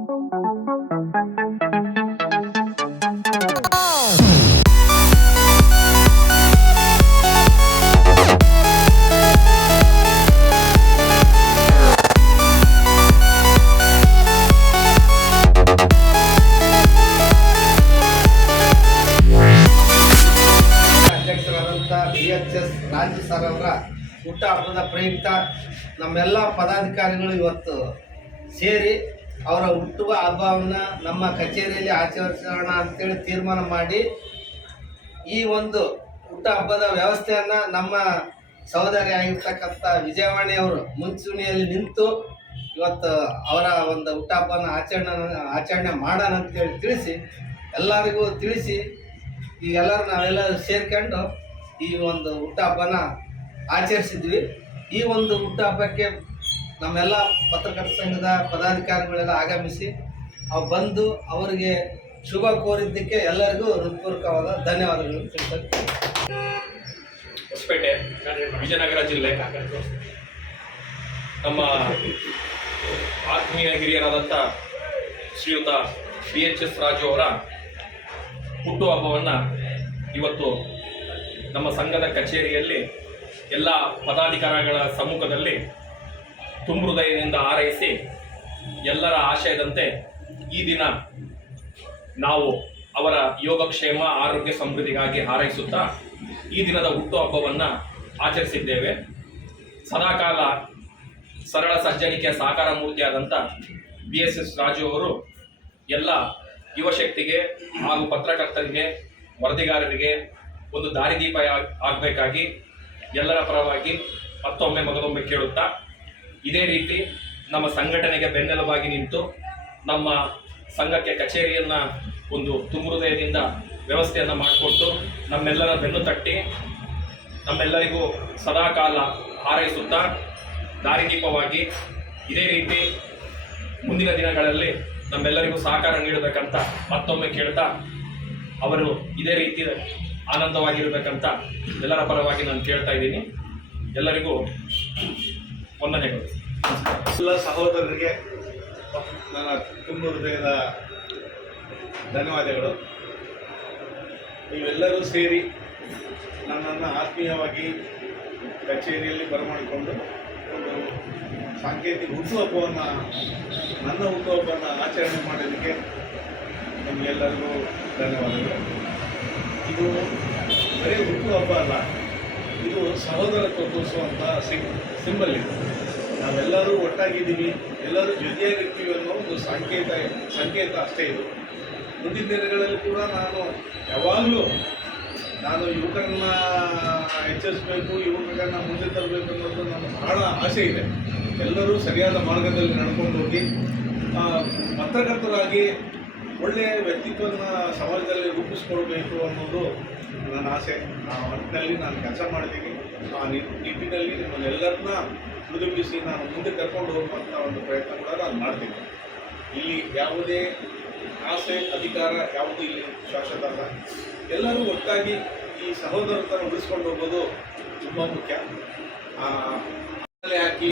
BHS Raju sir ಅವರ ಹುಟ್ಟ ಹಬ್ಬದ ಪ್ರಯುಕ್ತ ನಮ್ಮೆಲ್ಲ ಪದಾಧಿಕಾರಿಗಳು ಇವತ್ತು ಸೇರಿ ಅವರ ಹುಟ್ಟುವ ಹಬ್ಬವನ್ನು ನಮ್ಮ ಕಚೇರಿಯಲ್ಲಿ ಆಚರಿಸೋಣ ಅಂತೇಳಿ ತೀರ್ಮಾನ ಮಾಡಿ ಈ ಒಂದು ಹುಟ್ಟ ಹಬ್ಬದ ವ್ಯವಸ್ಥೆಯನ್ನು ನಮ್ಮ ಸಹೋದರಿ ಆಗಿರ್ತಕ್ಕಂಥ ವಿಜಯವಾಣಿಯವರು ಮುಂಚೂಣಿಯಲ್ಲಿ ನಿಂತು ಇವತ್ತು ಅವರ ಒಂದು ಹುಟ್ಟ ಹಬ್ಬನ ಆಚರಣೆ ಮಾಡೋಣ ಅಂತೇಳಿ ತಿಳಿಸಿ ಎಲ್ಲರಿಗೂ ತಿಳಿಸಿ ಈಗ ಎಲ್ಲರೂ ನಾವೆಲ್ಲ ಸೇರ್ಕೊಂಡು ಈ ಒಂದು ಹುಟ್ಟುಹಬ್ಬನ ಆಚರಿಸಿದ್ವಿ. ಈ ಒಂದು ಹುಟ್ಟುಹಬ್ಬಕ್ಕೆ ನಮ್ಮೆಲ್ಲ ಪತ್ರಕರ್ತರ ಸಂಘದ ಪದಾಧಿಕಾರಿಗಳೆಲ್ಲ ಆಗಮಿಸಿ ಬಂದು ಅವರಿಗೆ ಶುಭ ಕೋರಿದ್ದಕ್ಕೆ ಎಲ್ಲರಿಗೂ ಹೃತ್ಪೂರ್ವಕವಾದ ಧನ್ಯವಾದಗಳು ತಿಳಿಸುತ್ತೇನೆ. ಹೊಸಪೇಟೆ ವಿಜಯನಗರ ಜಿಲ್ಲೆ ನಮ್ಮ ಆತ್ಮೀಯ ಹಿರಿಯರಾದಂಥ ಶ್ರೀಯುತ BHS ರಾಜು ಅವರ ಹುಟ್ಟುಹಬ್ಬವನ್ನು ಇವತ್ತು ನಮ್ಮ ಸಂಘದ ಕಚೇರಿಯಲ್ಲಿ ಎಲ್ಲ ಪದಾಧಿಕಾರಿಗಳ ಸಮ್ಮುಖದಲ್ಲಿ ತುಂಬ ಹೃದಯದಿಂದ ಹಾರೈಸಿ ಎಲ್ಲರ ಆಶಯದಂತೆ ಈ ದಿನ ನಾವು ಅವರ ಯೋಗಕ್ಷೇಮ ಆರೋಗ್ಯ ಸಮೃದ್ಧಿಗಾಗಿ ಹಾರೈಸುತ್ತಾ ಈ ದಿನದ ಹುಟ್ಟುಹಬ್ಬವನ್ನು ಆಚರಿಸಿದ್ದೇವೆ. ಸದಾಕಾಲ ಸರಳ ಸಜ್ಜನಿಕೆಯ ಸಾಕಾರ ಮೂರ್ತಿಯಾದಂಥ BHS ರಾಜು ಅವರು ಎಲ್ಲ ಯುವಶಕ್ತಿಗೆ ಹಾಗೂ ಪತ್ರಕರ್ತರಿಗೆ ವರದಿಗಾರರಿಗೆ ಒಂದು ದಾರಿದೀಪ ಆಗಬೇಕಾಗಿ ಎಲ್ಲರ ಪರವಾಗಿ ಮತ್ತೊಮ್ಮೆ ಮಗದೊಮ್ಮೆ ಕೇಳುತ್ತಾ ಇದೇ ರೀತಿ ನಮ್ಮ ಸಂಘಟನೆಗೆ ಬೆನ್ನೆಲುಬಾಗಿ ನಿಂತು ನಮ್ಮ ಸಂಘಕ್ಕೆ ಕಚೇರಿಯನ್ನು ಒಂದು ತುಂಬ ಹೃದಯದಿಂದ ವ್ಯವಸ್ಥೆಯನ್ನು ಮಾಡಿಕೊಟ್ಟು ನಮ್ಮೆಲ್ಲರ ಬೆನ್ನು ತಟ್ಟಿ ನಮ್ಮೆಲ್ಲರಿಗೂ ಸದಾಕಾಲ ಹಾರೈಸುತ್ತಾ ದಾರಿದೀಪವಾಗಿ ಇದೇ ರೀತಿ ಮುಂದಿನ ದಿನಗಳಲ್ಲಿ ನಮ್ಮೆಲ್ಲರಿಗೂ ಸಹಕಾರ ನೀಡಬೇಕಂತ ಮತ್ತೊಮ್ಮೆ ಕೇಳ್ತಾ ಅವರು ಇದೇ ರೀತಿ ಆನಂದವಾಗಿರಬೇಕಂತ ಎಲ್ಲರ ಪರವಾಗಿ ನಾನು ಕೇಳ್ತಾ ಇದ್ದೀನಿ. ಎಲ್ಲರಿಗೂ ವಂದನೆಗಳು. ಎಲ್ಲ ಸಹೋದರರಿಗೆ ನನ್ನ ತುಂಬ ಹೃದಯದ ಧನ್ಯವಾದಗಳು. ನೀವೆಲ್ಲರೂ ಸೇರಿ ನನ್ನನ್ನು ಆತ್ಮೀಯವಾಗಿ ಕಚೇರಿಯಲ್ಲಿ ಬರಮಾಡಿಕೊಂಡು ಒಂದು ಸಾಂಕೇತಿಕ ಹುಟ್ಟುಹಬ್ಬವನ್ನು ನನ್ನ ಹುಟ್ಟುಹಬ್ಬವನ್ನು ಆಚರಣೆ ಮಾಡೋದಕ್ಕೆ ನಿಮಗೆಲ್ಲರಿಗೂ ಧನ್ಯವಾದಗಳು. ಇದು ಬರೀ ಹುಟ್ಟುಹಬ್ಬ ಅಲ್ಲ, ಇದು ಸಹೋದರತ್ವ ತೋರಿಸುವಂಥ ಸಿಂಬಲ್ ಇದು. ನಾವೆಲ್ಲರೂ ಒಟ್ಟಾಗಿದ್ದೀವಿ, ಎಲ್ಲರೂ ಜೊತೆಯಾಗಿರ್ತೀವಿ ಅನ್ನೋ ಒಂದು ಸಂಕೇತ ಅಷ್ಟೇ ಇದು. ಮುಂದಿನ ದಿನಗಳಲ್ಲಿ ಕೂಡ ಯಾವಾಗಲೂ ನಾನು ಯುವಕರನ್ನ ಹೆಚ್ಚಿಸಬೇಕು, ಯುವಕರನ್ನ ಮುಂದೆ ತರಬೇಕು ಅನ್ನೋದು ನನ್ನ ಬಹಳ ಆಸೆ ಇದೆ. ಎಲ್ಲರೂ ಸರಿಯಾದ ಮಾರ್ಗದಲ್ಲಿ ನಡ್ಕೊಂಡು ಹೋಗಿ ಪತ್ರಕರ್ತರಾಗಿ ಒಳ್ಳೆಯ ವ್ಯಕ್ತಿತ್ವವನ್ನು ಸಮಾಜದಲ್ಲಿ ರೂಪಿಸ್ಕೊಳ್ಬೇಕು ಅನ್ನೋದು ನನ್ನ ಆಸೆ. ಆ ನಿಟ್ಟಿನಲ್ಲಿ ನಾನು ಕೆಲಸ ಮಾಡ್ತೀನಿ. ಆ ನಿಟ್ಟಿನಲ್ಲಿ ನಿಮ್ಮನ್ನೆಲ್ಲರನ್ನ ಹುದುಗಿಸಿ ನಾನು ಮುಂದೆ ಕರ್ಕೊಂಡು ಹೋಗುವಂಥ ಒಂದು ಪ್ರಯತ್ನ ಕೂಡ ನಾನು ಮಾಡ್ತೀನಿ. ಇಲ್ಲಿ ಯಾವುದೇ ಆಸೆ ಅಧಿಕಾರ ಯಾವುದೂ ಇಲ್ಲಿ ಶಾಶ್ವತ ಅಲ್ಲ. ಎಲ್ಲರೂ ಒಟ್ಟಾಗಿ ಈ ಸಹೋದರತನ ಉಳಿಸ್ಕೊಂಡು ಹೋಗೋದು ತುಂಬ ಮುಖ್ಯ. ಹಾಕಿ